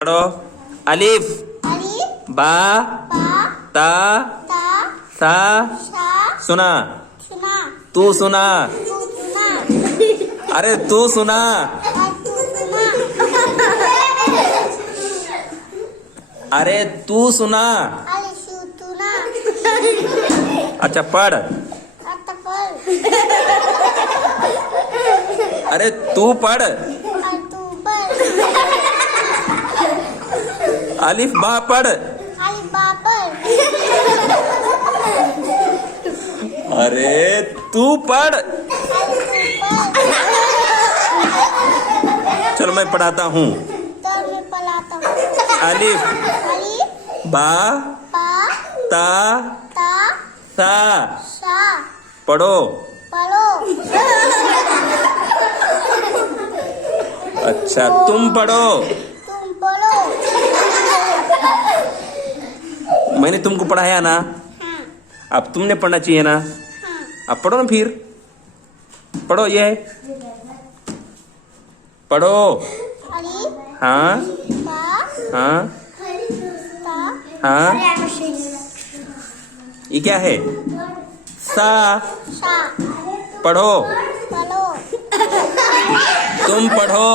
पढ़ो। अलिफ अलिफ बा बा ता ता सा शा सुना। सुना तू सुना। तू सुना अरे तू सुना। और तू सुना अरे तू सुना। अरे शू सुना अच्छा पढ़। अतपल अरे तू पढ़। और तू पर अलिफ बा पढ़। अलिफ बा पर अरे तू पढ़। अरे तू पर चलो मैं पढ़ाता हूँ। तर में पलाता हूँ अलिफ अलिफ बा बा ता ता सा शा पढ़ो। पढ़ो अच्छा तुम पढ़ो। तुम पढ़ो मैंने तुमको पढ़ाया ना, हाँ अब तुमने पढ़ना चाहिए ना। हाँ अब पढ़ो ना, फिर पढ़ो ये पढ़ो। अलिफ हाँ बा हाँ ता हाँ। ये क्या है? सा शा पढ़ो। पढ़ो तुम पढ़ो।